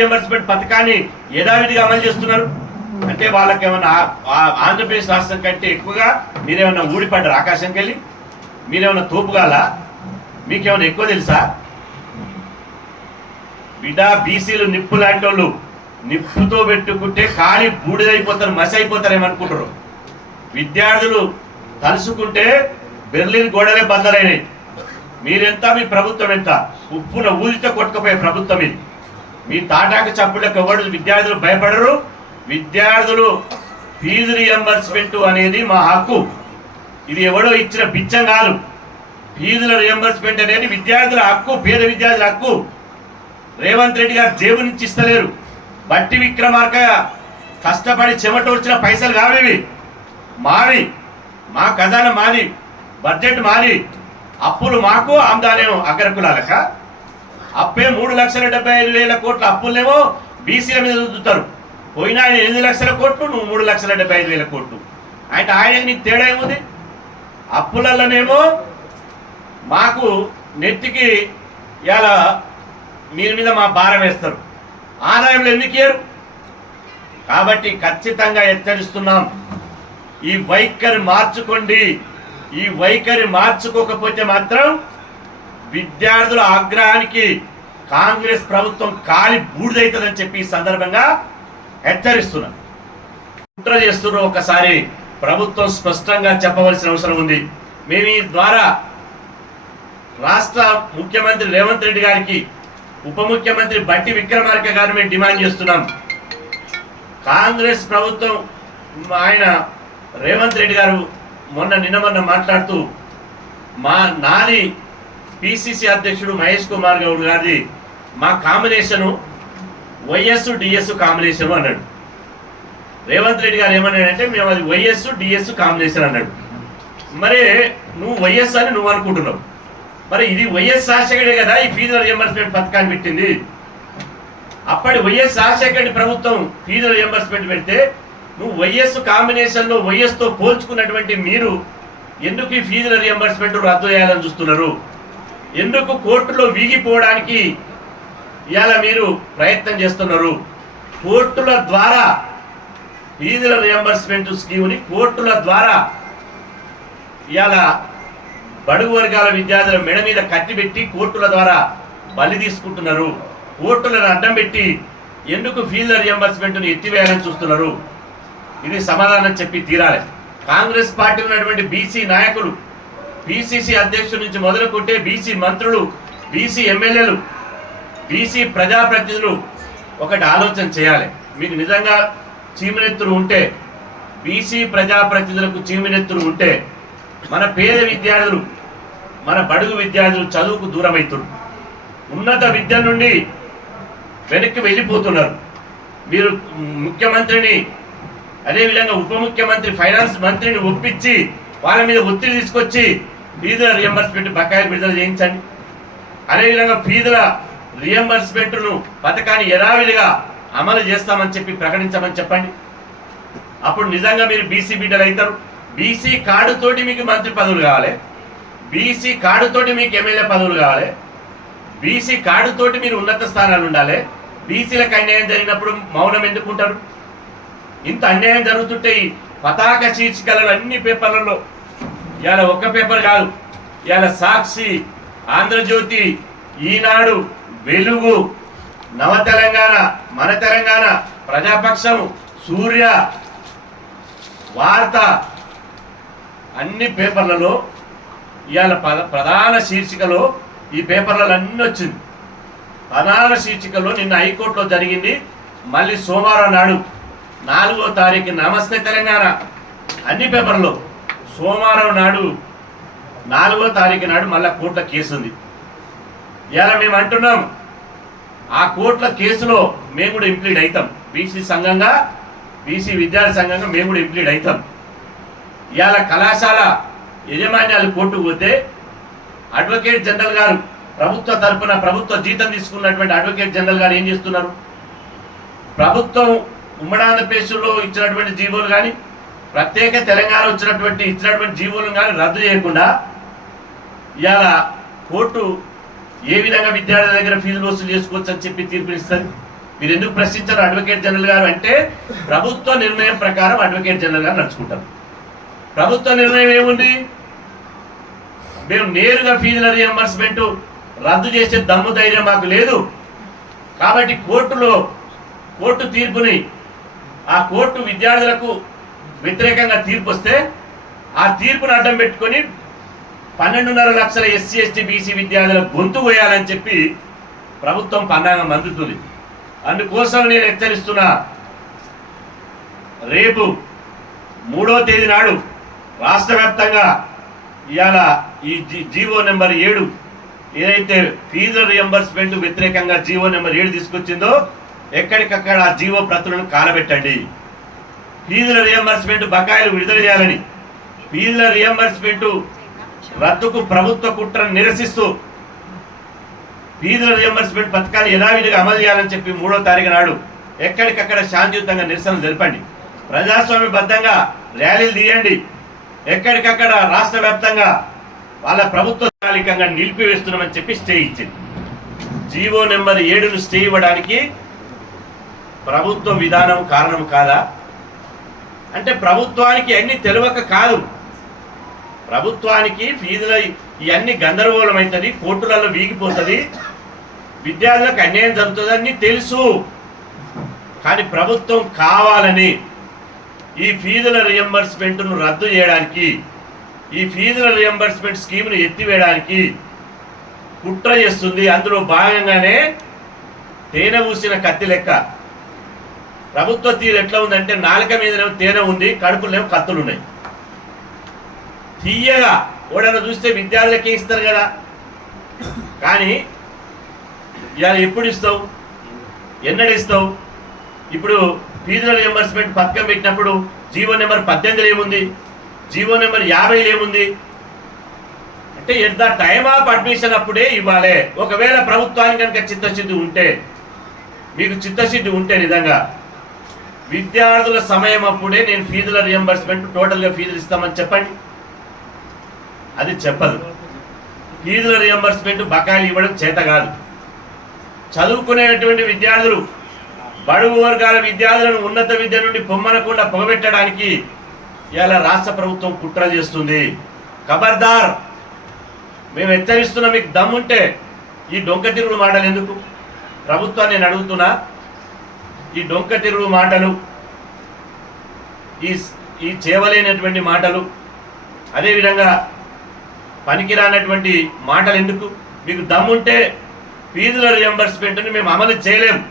Reimbursement పథకాన్ని యథావిధిగా అమలు చేస్తున్నారు. అంటే వాళ్ళకి ఏమన్నా ఆంధ్రప్రదేశ్ రాష్ట్రం కంటే ఎక్కువగా మీరేమన్నా ఊడిపడ్డారు ఆకాశంకి వెళ్ళి? మీరేమన్నా తోపుగాల? మీకేమన్నా ఎక్కువ తెలుసా? బిడ్డ బీసీలు నిప్పు లాంటి వాళ్ళు, నిప్పుతో పెట్టుకుంటే కాలి బూడిదైపోతారు, మసి అయిపోతారేమనుకుంటారు. విద్యార్థులు తలుసుకుంటే బెర్లిన్ గోడలే బందరైనాయి. మీరెంత, మీ ప్రభుత్వం ఎంత? ఉప్పున ఊదితో కొట్టుకుపోయే ప్రభుత్వం ఇది. మీ తాటాకు చప్పుళ్ళకి ఎవరు విద్యార్థులు భయపడరు. విద్యార్థులు ఫీజు రియంబర్స్మెంట్ అనేది మా హక్కు. ఇది ఎవడో ఇచ్చిన బిచ్చం కాదు. ఫీజుల రియంబర్స్మెంట్ అనేది విద్యార్థుల హక్కు, పేద విద్యార్థుల హక్కు. రేవంత్ రెడ్డి గారు జేబు నుంచి ఇస్తలేరు. బట్టి విక్రమార్క కష్టపడి చెమటోర్చిన పైసలు కావేవి, మావి. మా ఖజానా మాది, బడ్జెట్ మాది. అప్పులు మాకు, ఆమ్దానేమో అగ్రకులాలక. అప్పే 3,75,000 కోట్ల అప్పులేమో బీసీల మీద రుద్దుతారు. పోయినా ఆయన 8 లక్షల కోట్లు, నువ్వు 3,75,000 కోట్లు. అంటే ఆయన నీకు తేడా ఏముంది? అప్పులలోనేమో మాకు నెత్తికి ఇలా మీరు మీద మా భారం వేస్తారు, ఆదాయంలో ఎందుకు ఏరు? కాబట్టి ఖచ్చితంగా హెచ్చరిస్తున్నాం, ఈ వైఖరి మార్చుకోండి. ఈ వైఖరి మార్చుకోకపోతే మాత్రం విద్యార్థుల ఆగ్రహానికి కాంగ్రెస్ ప్రభుత్వం కాలి బూడిదవుతుందని చెప్పి ఈ సందర్భంగా హెచ్చరిస్తున్నాం. కుట్ర చేస్తున్న ఒకసారి ప్రభుత్వం స్పష్టంగా చెప్పవలసిన అవసరం ఉంది. మేము ఈ ద్వారా రాష్ట్ర ముఖ్యమంత్రి రేవంత్ రెడ్డి గారికి, ఉప ముఖ్యమంత్రి బట్టి విక్రమార్క గారు మేము డిమాండ్ చేస్తున్నాం. కాంగ్రెస్ ప్రభుత్వం ఆయన రేవంత్ రెడ్డి గారు నిన్న మాట్లాడుతూ నాది పిసిసి అధ్యక్షుడు మహేష్ కుమార్ గౌడ్ గారిది మా కాంబినేషను వైఎస్ డిఎస్ కాంబినేషన్ అన్నాడు. రేవంత్ రెడ్డి గారు ఏమన్నాడంటే మేము అది వైఎస్ డిఎస్ కాంబినేషన్ అన్నాడు. మరి నువ్వు వైఎస్ అని నువ్వు అనుకుంటున్నావు, మరి ఇది వైఎస్ రాజశేఖర్ కదా ఈ ఫీజుల రియంబర్స్మెంట్ పథకాన్ని పెట్టింది. అప్పటి వైఎస్ రాజశేఖర్ ప్రభుత్వం ఫీజుల రియంబర్స్మెంట్ పెడితే నువ్వు వైఎస్ కాంబినేషన్లో వైఎస్తో పోల్చుకున్నటువంటి మీరు ఎందుకు ఈ ఫీజుల రియంబర్స్మెంట్ రద్దు చేయాలని చూస్తున్నారు? ఎందుకు కోర్టులో వీగిపోవడానికి ఇవాళ మీరు ప్రయత్నం చేస్తున్నారు? కోర్టుల ద్వారా ఫీజుల రియంబర్స్మెంట్ స్కీమ్ని కోర్టుల ద్వారా ఇవాళ బడుగు వర్గాల విద్యార్థుల మెడ మీద కట్టిబెట్టి కోర్టుల ద్వారా బలి తీసుకుంటున్నారు. కోర్టులను అడ్డం పెట్టి ఎందుకు ఫీజుల రియంబర్స్మెంట్ను ఎత్తివేయాలని చూస్తున్నారు? ఇది సమాధానం చెప్పి తీరాలి. కాంగ్రెస్ పార్టీ ఉన్నటువంటి బీసీ నాయకులు, పిసిసి అధ్యక్షుడి నుంచి మొదలుకుంటే బీసీ మంత్రులు, బీసీ ఎమ్మెల్యేలు, బీసీ ప్రజాప్రతినిధులు ఒకటి ఆలోచన చేయాలి. మీకు నిజంగా చీమనెత్తులు ఉంటే, బీసీ ప్రజాప్రతినిధులకు చీమనెత్తులు ఉంటే మన పేద విద్యార్థులు, మన బడుగు విద్యార్థులు చదువుకు దూరమవుతున్నారు, ఉన్నత విద్య నుండి వెనక్కి వెళ్ళిపోతున్నారు. మీరు ముఖ్యమంత్రిని, అదేవిధంగా ఉప ముఖ్యమంత్రి, ఫైనాన్స్ మంత్రిని ఒప్పించి వాళ్ళ మీద ఒత్తిడి తీసుకొచ్చి ఫీజుల రియంబర్స్మెంట్ బకాయిలు విడుదల చేయించండి. అదేవిధంగా ఫీజుల రియంబర్స్మెంట్ను పథకాన్ని యథావిధిగా అమలు చేస్తామని చెప్పి ప్రకటించమని చెప్పండి. అప్పుడు నిజంగా మీరు బీసీ బిడ్డలు అవుతారు. బీసీ కార్డుతోటి మీకు మంత్రి పదవులు కావాలి, బీసీ కార్డుతోటి మీకు ఎమ్మెల్యే పదవులు కావాలి, బీసీ కార్డుతోటి మీరు ఉన్నత స్థానాలు ఉండాలి. బీసీలకు అన్యాయం జరిగినప్పుడు మౌనం ఎందుకుంటారు? ఇంత అన్యాయం జరుగుతుంటే ఈ పతాక శీర్షికలలో అన్ని పేపర్లలో, ఇవాళ ఒక్క పేపర్ కాదు, ఇవాళ సాక్షి, ఆంధ్రజ్యోతి, ఈనాడు, వెలుగు, నవ తెలంగాణ, మన తెలంగాణ, ప్రజాపక్షం, సూర్య, వార్త, అన్ని పేపర్లలో ఇవాళ ప్రధాన శీర్షికలో ఈ పేపర్లలో అన్నీ వచ్చింది. ప్రధాన శీర్షికలో నిన్న హైకోర్టులో జరిగింది. మళ్ళీ సోమవారం నాడు 4వ తారీఖు నమస్తే తెలంగాణ అన్ని పేపర్లో. సోమవారం నాడు 4వ తారీఖు నాడు మళ్ళీ కోర్టుల కేసు ఉంది. ఇవాళ మేము అంటున్నాం, ఆ కోర్టుల కేసులో మేము కూడా ఇంప్లీడ్ అవుతాం. బీసీ సంఘంగా, బీసీ విద్యార్థి సంఘంగా మేము కూడా ఇంప్లీడ్ అవుతాం. ఇవాళ కళాశాల యజమాన్యాలు కోర్టుకు పోతే అడ్వకేట్ జనరల్ గారు, ప్రభుత్వ తరఫున ప్రభుత్వ జీతం తీసుకున్నటువంటి అడ్వకేట్ జనరల్ గారు ఏం చేస్తున్నారు? ప్రభుత్వం ఉమ్మడి ఆంధ్రప్రదేశ్లో ఇచ్చినటువంటి జీవోలు కానీ, ప్రత్యేక తెలంగాణ ఇచ్చినటువంటి జీవోలను కానీ రద్దు చేయకుండా ఇవాళ కోర్టు ఏ విధంగా విద్యార్థుల దగ్గర ఫీజులు వసూలు చేసుకోవచ్చు అని చెప్పి తీర్పునిస్తుంది. మీరు ఎందుకు ప్రశ్నించారు అడ్వకేట్ జనరల్ గారు అంటే ప్రభుత్వ నిర్ణయం ప్రకారం అడ్వకేట్ జనరల్ గారు నడుచుకుంటారు. ప్రభుత్వ నిర్ణయం ఏముంది? మేము నేరుగా ఫీజుల రియంబర్స్మెంట్ రద్దు చేసే దమ్ము ధైర్యం మాకు లేదు. కాబట్టి కోర్టు తీర్పుని ఆ కోర్టు విద్యార్థులకు వ్యతిరేకంగా తీర్పు వస్తే ఆ తీర్పును అడ్డం పెట్టుకొని 12.5 లక్షల ఎస్సీ ఎస్టీ బీసీ విద్యార్థులకు గొంతు పోయాలని చెప్పి ప్రభుత్వం పన్నాగం అందుతుంది. అందుకోసం నేను హెచ్చరిస్తున్నా, రేపు 3వ తేదీ నాడు రాష్ట్ర వ్యాప్తంగా ఇవాళ ఈ జీవో నెంబర్ 7 ఏదైతే ఫీజుల రియంబర్స్మెంట్ వ్యతిరేకంగా జీవో నెంబర్ 7 తీసుకొచ్చిందో ఎక్కడికక్కడ ఆ జీవో ప్రతులను కాలబెట్టండి. ఫీజుల రియంబర్స్మెంట్ బకాయిలు విడుదల చేయాలని, ఫీజుల రియంబర్స్మెంట్ రద్దుకు ప్రభుత్వ కుట్రను నిరసిస్తూ ఫీజుల రియంబర్స్మెంట్ పథకాన్ని యథావిధిగా అమలు చేయాలని చెప్పి 3వ తారీఖు నాడు ఎక్కడికక్కడ శాంతియుతంగా నిరసనలు జరపండి. ప్రజాస్వామ్యబద్ధంగా ర్యాలీలు తీయండి. ఎక్కడికక్కడ రాష్ట్ర వ్యాప్తంగా వాళ్ళ ప్రభుత్వ తాలికంగా నిలిపివేస్తున్నామని చెప్పి స్టే ఇచ్చింది. జీవో నెంబర్ 7ను స్టే ఇవ్వడానికి ప్రభుత్వ విధానం కారణం కాదా? అంటే ప్రభుత్వానికి అన్ని తెలియక కాదు, ప్రభుత్వానికి ఫీజుల ఇవన్నీ గందరగోళం అవుతుంది, కోర్టులలో వీగిపోతుంది, విద్యార్థులకు అన్యాయం జరుగుతుంది అన్ని తెలుసు. కానీ ప్రభుత్వం కావాలని ఈ ఫీజుల రియంబర్స్మెంట్ను రద్దు చేయడానికి, ఈ ఫీజుల రియంబర్స్మెంట్ స్కీమ్ను ఎత్తివేయడానికి కుట్ర చేస్తుంది. అందులో భాగంగానే తేనె పూసిన కత్తి లెక్క ప్రభుత్వ తీరు ఎట్లా ఉందంటే నాలుక మీదనేమో తేనె ఉంది, కడుపులేమో కత్తులు ఉన్నాయి. తీయగా ఓడన్నా చూస్తే విద్యార్థులకే ఇస్తారు కదా, కానీ ఇవాళ ఎప్పుడు ఇస్తావు, ఎన్నడిస్తావు? ఇప్పుడు ఫీజుల రియంబర్స్మెంట్ పథకం పెట్టినప్పుడు జీవో నెంబర్ 18 ఏముంది, జీవో నెంబర్ 50 ఏముంది అంటే at the time of admission అప్పుడే ఇవ్వాలి. ఒకవేళ ప్రభుత్వానికి కనుక చిత్తశుద్ధి ఉంటే, మీకు చిత్తశుద్ధి ఉంటే నిజంగా విద్యార్థుల సమయం అప్పుడే నేను ఫీజుల రియంబర్స్మెంట్ టోటల్గా ఫీజులు ఇస్తామని చెప్పండి. అది చెప్పదు. ఫీజుల రియంబర్స్మెంట్ బకాయిలు ఇవ్వడం చేత కాదు. చదువుకునేటువంటి విద్యార్థులు, బడుగు వర్గాల విద్యార్థులను ఉన్నత విద్య నుండి పొమ్మనకుండా పొగబెట్టడానికి ఇలా రాష్ట్ర ప్రభుత్వం కుట్ర చేస్తుంది. ఖబర్దార్, మేము హెచ్చరిస్తున్నా. మీకు దమ్ముంటే ఈ డొంక తిరుగుడు మాటలు ఎందుకు? ప్రభుత్వాన్ని నేను అడుగుతున్నా, ఈ డొంక తిరుగుడు మాటలు, ఈ చేవలేనటువంటి మాటలు, అదేవిధంగా పనికిరానటువంటి మాటలు ఎందుకు? మీకు దమ్ముంటే ఫీజుల రియంబర్స్మెంట్ని మేము అమలు చేయలేము,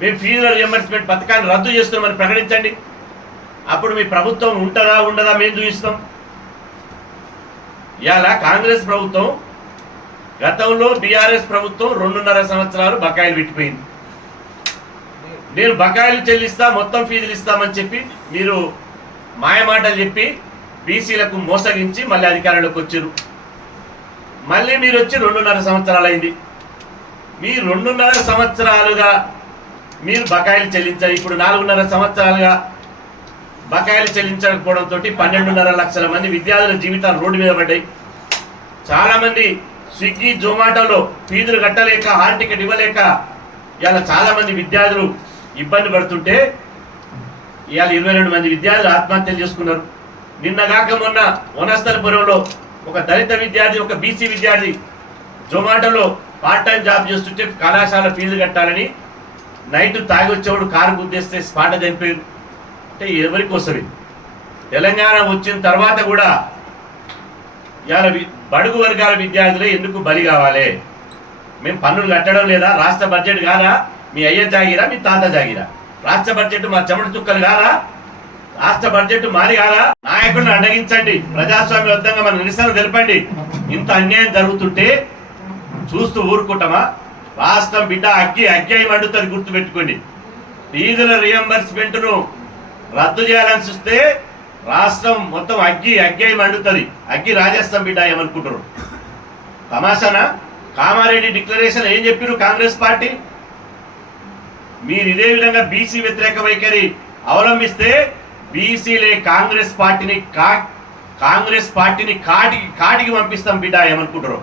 మేము ఫీజుల రియంబర్స్మెంట్ పథకాన్ని రద్దు చేస్తున్నామని ప్రకటించండి. అప్పుడు మీ ప్రభుత్వం ఉంటుందా ఉండదా మేము చూపిస్తాం. ఇవాళ కాంగ్రెస్ ప్రభుత్వం, గతంలో బీఆర్ఎస్ ప్రభుత్వం 2.5 సంవత్సరాలు బకాయిలు పెట్టిపోయింది. నేను బకాయిలు చెల్లిస్తా, మొత్తం ఫీజులు ఇస్తామని చెప్పి మీరు మాయమాటలు చెప్పి బీసీలకు మోసగించి మళ్ళీ అధికారంలోకి వచ్చారు. మళ్ళీ మీరు వచ్చి 2.5 సంవత్సరాలు అయింది. మీ 2.5 సంవత్సరాలుగా మీరు బకాయిలు చెల్లించారు. ఇప్పుడు 4.5 సంవత్సరాలుగా బకాయిలు చెల్లించకపోవడంతో 12.5 లక్షల మంది విద్యార్థుల జీవితాలు రోడ్డు మీద పడ్డాయి. చాలామంది స్విగ్గీ జొమాటోలో ఫీజులు కట్టలేక, హాల్ టికెట్ ఇవ్వలేక ఇవాళ చాలామంది విద్యార్థులు ఇబ్బంది పడుతుంటే ఇవాళ 22 మంది విద్యార్థులు ఆత్మహత్యలు చేసుకున్నారు. నిన్నగాక మొన్న వనస్థలపురంలో ఒక దళిత విద్యార్థి, ఒక బీసీ విద్యార్థి జొమాటోలో పార్ట్ టైం జాబ్ చేస్తుంటే కళాశాల ఫీజు కట్టాలని నైట్ తాగి వచ్చేవాడు కారు గుద్దేస్తే స్పాట చనిపోయారు. అంటే ఎవరికోసమే? తెలంగాణ వచ్చిన తర్వాత కూడా ఇవాళ బడుగు వర్గాల విద్యార్థులే ఎందుకు బలి కావాలి? మేము పన్నులు కట్టడం లేదా? రాష్ట్ర బడ్జెట్ కాదా? మీ అయ్య జాగిరా, మీ తాత జాగిరా? రాష్ట్ర బడ్జెట్ మా చెమట చుక్కలు కాదా? రాష్ట్ర బడ్జెట్ మాది కాదా? నాయకులను అడ్డగించండి, ప్రజాస్వామ్యబద్ధంగా మన నిరసన తెలపండి. ఇంత అన్యాయం జరుగుతుంటే చూస్తూ ఊరుకుంటామా? రాష్ట్రం బిడ్డ అగ్గి మండుతుంది, గుర్తుపెట్టుకోండి. ఫీజుల రియంబర్స్మెంట్ను రద్దు చేయాలని చూస్తే రాష్ట్రం మొత్తం అగ్గి మండుతుంది. అగ్గి రాజేస్తాం బిడ్డ ఏమనుకుంటారు? తమాషానా? కామారెడ్డి డిక్లరేషన్ ఏం చెప్పారు కాంగ్రెస్ పార్టీ? మీరు ఇదే విధంగా బీసీ వ్యతిరేక వైఖరి అవలంబిస్తే బీసీలే కాంగ్రెస్ పార్టీని కాటికి పంపిస్తాం బిడ్డ ఏమనుకుంటారు?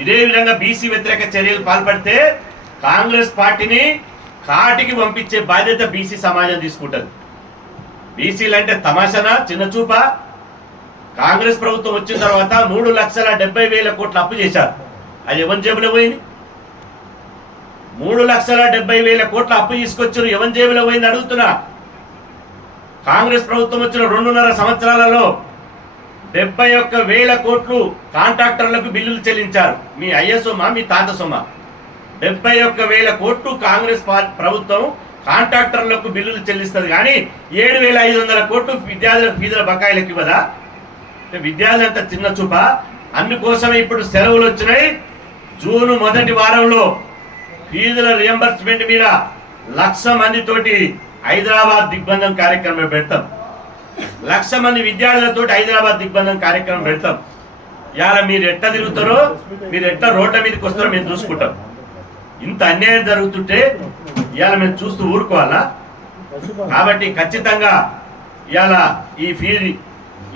ఇదే విధంగా బీసీ వ్యతిరేక చర్యలు పాల్పడితే కాంగ్రెస్ పార్టీని కాటికి పంపించే బాధ్యత బీసీ సమాజం తీసుకుంటుంది. బీసీలు అంటే తమాషనా, చిన్న చూప? కాంగ్రెస్ ప్రభుత్వం వచ్చిన తర్వాత 3,70,000 కోట్ల అప్పు చేశారు. అది ఎవరి జేబులో పోయింది? 3,70,000 కోట్ల అప్పు తీసుకొచ్చారు, ఎవరి జేబులో పోయింది అడుగుతున్నా. కాంగ్రెస్ ప్రభుత్వం వచ్చిన 2.5 సంవత్సరాలలో 71,000 కోట్లు కాంట్రాక్టర్లకు బిల్లులు చెల్లించారు. మీ అయ్య సొమ్మ, మీ తాత సొమ్మ? 71,000 కోట్లు కాంగ్రెస్ ప్రభుత్వం కాంట్రాక్టర్లకు బిల్లులు చెల్లిస్తుంది, కానీ 7,500 కోట్లు విద్యార్థులకు ఫీజుల బకాయిలకు ఇవ్వదా? విద్యార్థులు అంత చిన్న చూప? అందుకోసమే ఇప్పుడు సెలవులు వచ్చినాయి. జూన్ మొదటి వారంలో ఫీజుల రియంబర్స్మెంట్ మీద 1,00,000 మందితోటి హైదరాబాద్ దిగ్బంధం కార్యక్రమం పెడతాం. 1,00,000 మంది విద్యార్థులతో హైదరాబాద్ దిగ్బంధం కార్యక్రమం పెడతాం. ఇవాళ మీరు ఎట్లా తిరుగుతారో, మీరు ఎట్లా రోడ్ల మీదకి వస్తారో మేము చూసుకుంటాం. ఇంత అన్యాయం జరుగుతుంటే ఇవాళ మేము చూస్తూ ఊరుకోవాలా? కాబట్టి ఖచ్చితంగా ఇవాళ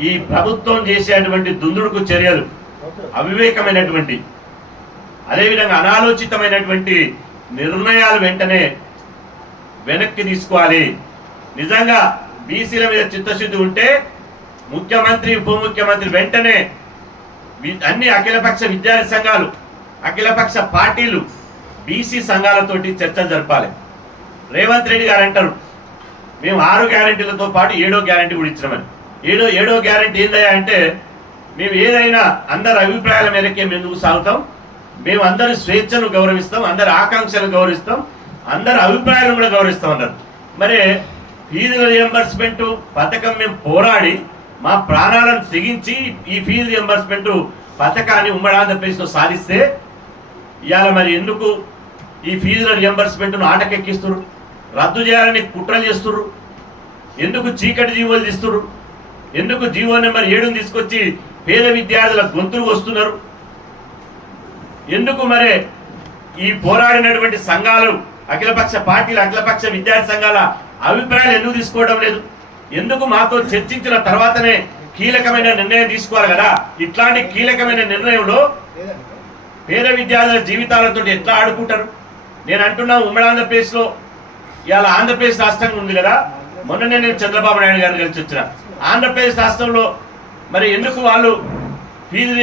ఈ ప్రభుత్వం చేసేటువంటి దుందుడుకు చర్యలు అవివేకమైనటువంటి, అదేవిధంగా అనాలోచితమైనటువంటి నిర్ణయాలు వెంటనే వెనక్కి తీసుకోవాలి. నిజంగా బీసీల మీద చిత్తశుద్ధి ఉంటే ముఖ్యమంత్రి, ఉప ముఖ్యమంత్రి వెంటనే అన్ని అఖిలపక్ష విద్యార్థి సంఘాలు, అఖిలపక్ష పార్టీలు, బీసీ సంఘాలతోటి చర్చలు జరపాలి. రేవంత్ రెడ్డి గారు అంటారు మేము 6 గ్యారెంటీలతో పాటు 7వ గ్యారెంటీ కూడా ఇచ్చినామని. 7వ గ్యారెంటీ ఏందయ్యా అంటే, మేము ఏదైనా అందరి అభిప్రాయాల మేరకే ముందుకు సాగుతాం, మేము అందరి స్వేచ్ఛను గౌరవిస్తాం, అందరి ఆకాంక్షలు గౌరవిస్తాం, అందరి అభిప్రాయాలను కూడా గౌరవిస్తాం అన్నారు. మరి ఫీజుల రియంబర్స్మెంట్ పథకం మేము పోరాడి మా ప్రాణాలను తెగించి ఈ ఫీజు రియంబర్స్మెంట్ పథకాన్ని ఉమ్మడి ఆంధ్రప్రదేశ్లో సాధిస్తే ఇవాళ మరి ఎందుకు ఈ ఫీజుల రియంబర్స్మెంట్ను ఆటకెక్కిస్తున్నారు? రద్దు చేయాలని కుట్రలు చేస్తున్నారు. ఎందుకు చీకటి జీవోలు తీస్తున్నారు? ఎందుకు జీవో నెంబర్ 7 తీసుకొచ్చి పేద విద్యార్థుల గొంతులు వస్తున్నారు? ఎందుకు మరి ఈ పోరాడినటువంటి సంఘాలు, అఖిలపక్ష పార్టీలు, అఖిలపక్ష విద్యార్థి సంఘాల అభిప్రాయాలు ఎందుకు తీసుకోవడం లేదు? ఎందుకు మాతో చర్చించిన తర్వాతనే కీలకమైన నిర్ణయం తీసుకోవాలి కదా? ఇట్లాంటి కీలకమైన నిర్ణయంలో పేద విద్యార్థుల జీవితాలతో ఎట్లా ఆడుకుంటారు? నేను అంటున్నా, ఉమ్మడి ఆంధ్రప్రదేశ్లో ఇవాళ ఆంధ్రప్రదేశ్ రాష్ట్రంగా ఉంది కదా, మొన్ననే నేను చంద్రబాబు నాయుడు గారిని కలిసి వచ్చిన. ఆంధ్రప్రదేశ్ రాష్ట్రంలో మరి ఎందుకు వాళ్ళు ఫీజు